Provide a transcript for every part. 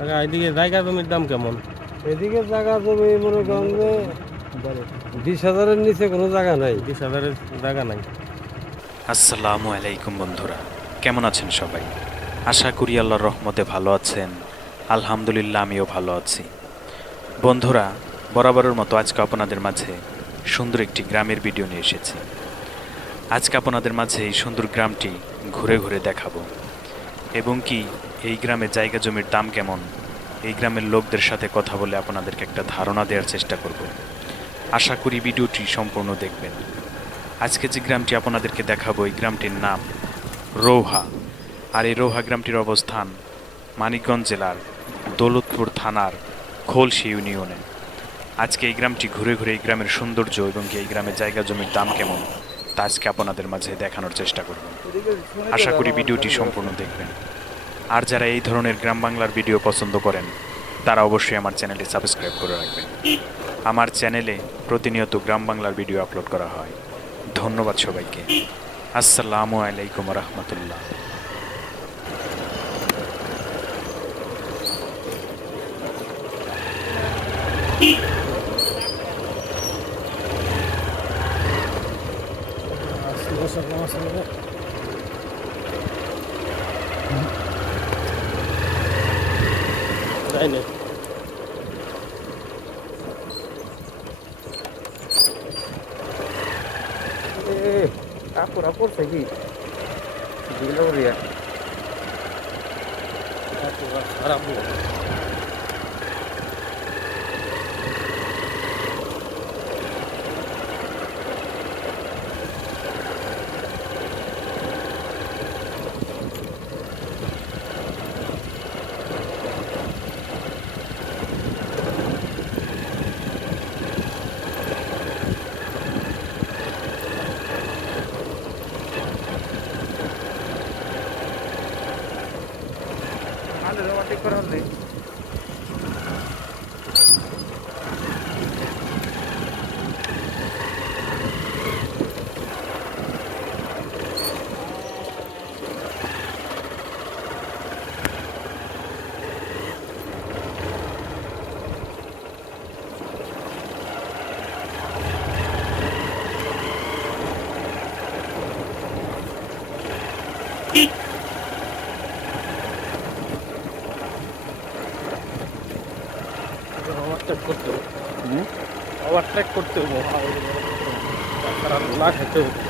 কাকা এদিকে জায়গা জমির দাম কেমন? এদিকে জায়গা জমি মনে করেন যে বিশ হাজারের নিচে কোনো জায়গা নাই। বিশ হাজারের জায়গা নাই। আসসালামু আলাইকুম বন্ধুরা কেমন আছেন সবাই? আশা করি আল্লাহর রহমতে ভালো আছেন আলহামদুলিল্লাহ আমিও ভালো আছি। বন্ধুরা বরাবরের মতো আজকে আপনাদের মাঝে সুন্দর একটি গ্রামের ভিডিও নিয়ে এসেছি। আজকে আপনাদের মাঝে এই সুন্দর গ্রামটি ঘুরে ঘুরে দেখাবো। এবং কি এই গ্রামের জায়গা জমির দাম কেমন? এই গ্রামের লোকদের সাথে কথা বলে আপনাদেরকে একটা ধারণা দেওয়ার চেষ্টা করব। আশা করি ভিডিওটি সম্পূর্ণ দেখবেন। আজকে যে গ্রামটি আপনাদেরকে দেখাবো, এই গ্রামটির নাম রৌহা। আর এই রৌহা গ্রামটির অবস্থান মানিকগঞ্জ জেলার দৌলতপুর থানার খোলসি ইউনিয়নে। আজকে এই গ্রামটি ঘুরে ঘুরে এই গ্রামের সৌন্দর্য এবং এই গ্রামের জায়গা জমির দাম কেমন, তা আজকে আপনাদের মাঝে দেখানোর চেষ্টা করব। আশা করি ভিডিওটি সম্পূর্ণ দেখবেন। আর যারা এই ধরনের গ্রাম বাংলার ভিডিও পছন্দ করেন, তারা অবশ্যই আমার চ্যানেলটি সাবস্ক্রাইব করে রাখবেন। আমার চ্যানেলে প্রতিনিয়ত গ্রাম বাংলার ভিডিও আপলোড করা হয়। ধন্যবাদ সবাইকে। আসসালামু আলাইকুম রহমতুল্লাহ। যাই না কাপড় পড়ছে কি দিল রিয়া খারাপ ¿Dónde? ¿Dónde? ¿Dónde? ¿Dónde? ¿Dónde? করতে হবে। ওভারটেক করতে হবে। তাছাড়া না খেতে হবে।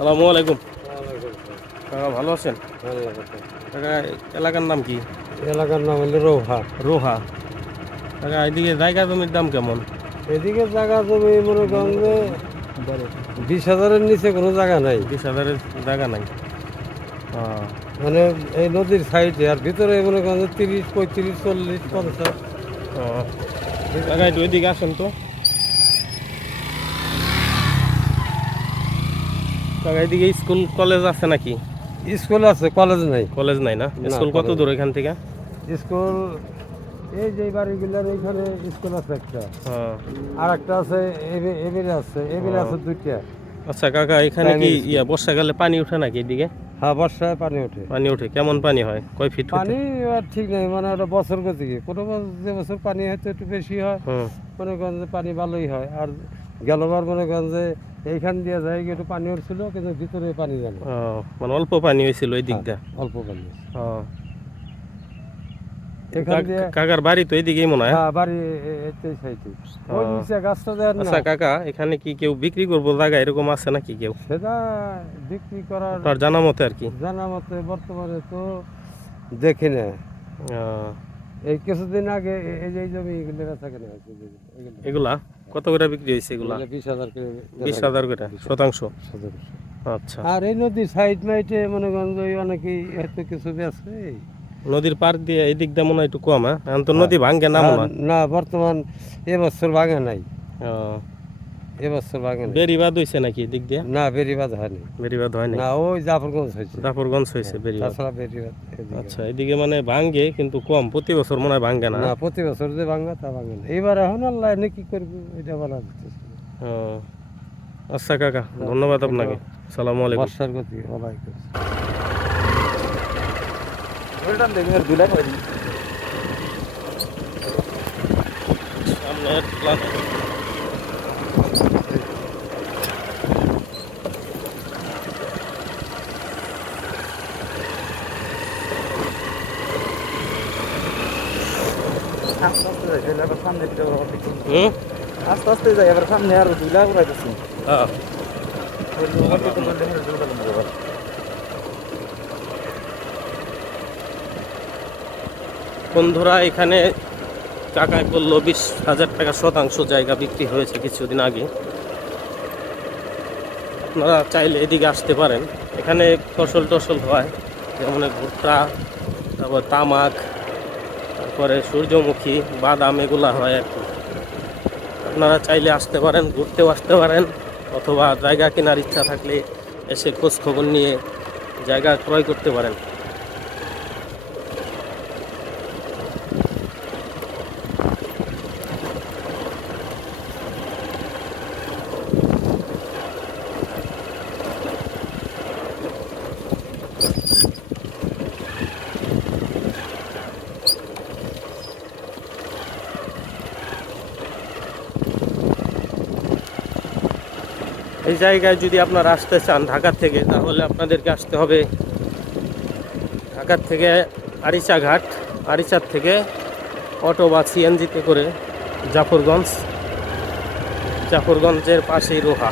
সালামু আলাইকুম। কাকা ভালো আছেন? কাকা এলাকার নাম কি? এলাকার নাম হলো রৌহা। রোহা। কাকা এদিকে জায়গা জমির দাম কেমন? এদিকে জায়গা জমি মনে করেন যে বিশ হাজারের নিচে কোনো জায়গা নাই। বিশ হাজারের জায়গা নাই। মানে এই নদীর সাইডে আর ভিতরে মনে করেন যে তিরিশ পঁয়ত্রিশ চল্লিশ পঞ্চাশ। একটু এদিকে আসেন তো। এদিকে স্কুল কলেজ আছে নাকি? স্কুল আছে কলেজ নাই। কলেজ নাই না? স্কুল কত দূর এখান থেকে? স্কুল এই যে বাড়িগুলোর এইখানে স্কুল আছে একটা। আর একটা আছে এবে- এবেলে আছে এবেলে আছে দুইটা। আচ্ছা কাকা এখানে কি ইয়া বর্ষাকালে পানি ওঠে নাকি এদিকে? হ্যাঁ বর্ষায় পানি ওঠে। পানি ওঠে কেমন পানি হয়? কয় ফিট? পানি আর ঠিক নাই মানে ওটা বছর গতিকে। কোনো বছর যে বছর পানি হয়তো একটু বেশি হয় হুম মনে করেন যে পানি ভালোই হয়। আর গেলবার মনে করেন যে এইখান দিয়ে যায় একটু পানি উঠছিল কিন্তু ভিতরে পানি জানে মানে অল্প পানি হয়েছিল ওই দিকটা? অল্প পানি। এখান দিয়ে কাকার বাড়ি তো এইদিকেই মনে হয়? হ্যাঁ বাড়ি এ- এতেই ওই নিচে গাছটা দেন না। আচ্ছা কাকা এখানে কি কেউ বিক্রি করব জায়গা এরকম আছে নাকি কেউ? সেটা বিক্রি করার আপনার জানা মতে আর কি? জানা মতে বর্তমানে তো দেখি না। এই কিছুদিন আগে এই যে জমি এগুলো বেচা কেনা হয়েছে এগুলা? কত করে বিক্রি হয়েছে এগুলা? বিশ হাজার করে বিশ হাজার করে? শতাংশ। আচ্ছা। আর এই নদীর সাইড মাইটে মনে করেন যে অনেকেই হয়তো কিছু বেছে নদীর পার দিয়ে এই দিকটা মনে হয় একটু কম হ্যাঁ? তো নদী ভাঙ্গে না মনে না বর্তমান এবছর ভাঙে নাই। ও, এবছর ভাঙে নাই বেড়িবাদ হয়েছে নাকি এদিক দিয়ে? না বেরিবাদ হয়নি। বেড়িবাদ হয় নাই না ওই জাফরগঞ্জ হয়েছে জাফরগঞ্জ হয়েছে বেড়িবাদ তাছাড়া বেরিবাদ আচ্ছা এদিকে মানে ভাঙ্গে কিন্তু কম। প্রতি বছর মনে হয় ভাঙ্গে না? না প্রতি বছর যে ভাঙা তা ভাঙে না। এইবার এখন আল্লাহ এনে কি করবে এটা বলা যাচ্ছে আচ্ছা কাকা ধন্যবাদ আপনাকে। সালামু আলাইকুম। বর্ষার গতি সামনে প্লান- হুম আস্তে আস্তে যাই এবার সামনে আর দুই উড়াইতেছি। হ্যাঁ। বন্ধুরা এখানে কাকায় বলল বিশ হাজার টাকা শতাংশ জায়গা বিক্রি হয়েছে কিছুদিন আগে। আপনারা চাইলে এদিকে আসতে পারেন। এখানে ফসল টসল হয় যেমন ভুট্টা তারপর তামাক তারপরে সূর্যমুখী, বাদাম এগুলা হয় আর কি। আপনারা চাইলে আসতে পারেন, ঘুরতেও আসতে পারেন, অথবা জায়গা কেনার ইচ্ছা থাকলে এসে খোঁজ খবর নিয়ে জায়গা ক্রয় করতে পারেন। এই জায়গায় যদি আপনারা আসতে চান ঢাকা থেকে, তাহলে আপনাদেরকে আসতে হবে ঢাকার থেকে আরিচা ঘাট আরিচার থেকে অটো বা সিএনজিতে করে জাফরগঞ্জ, জাফরগঞ্জের পাশেই রোহা।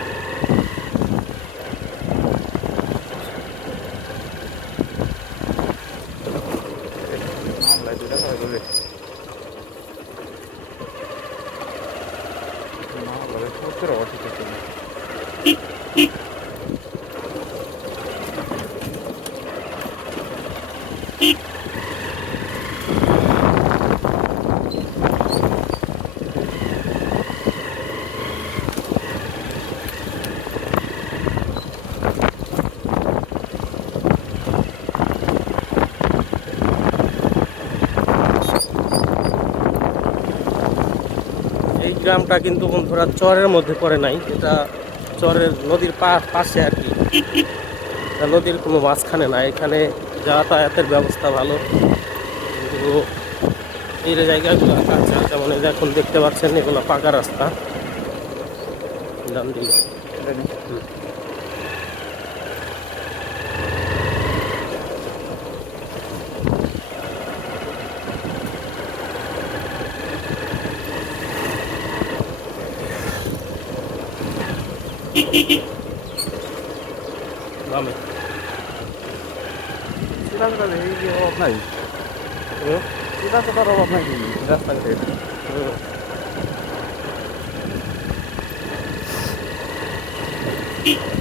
গ্রামটা কিন্তু বন্ধুরা চরের মধ্যে পড়ে নাই এটা চরের নদীর পা- পাশে আর কি। নদীর কোনো মাঝখানে না এখানে যাতায়াতের ব্যবস্থা ভালো। কিন্তু এই জায়গাগুলো কাঁচা যেমন এই এখন দেখতে পাচ্ছেন এগুলো পাকা রাস্তা। ডান দিকে। হুম। বামে। রাস্তাঘাটে এই যে অভাব নাই হুম? এই রাস্তাটার অভাব নাই কিন্তু রাস্তাঘাটে হুম। Beep, beep.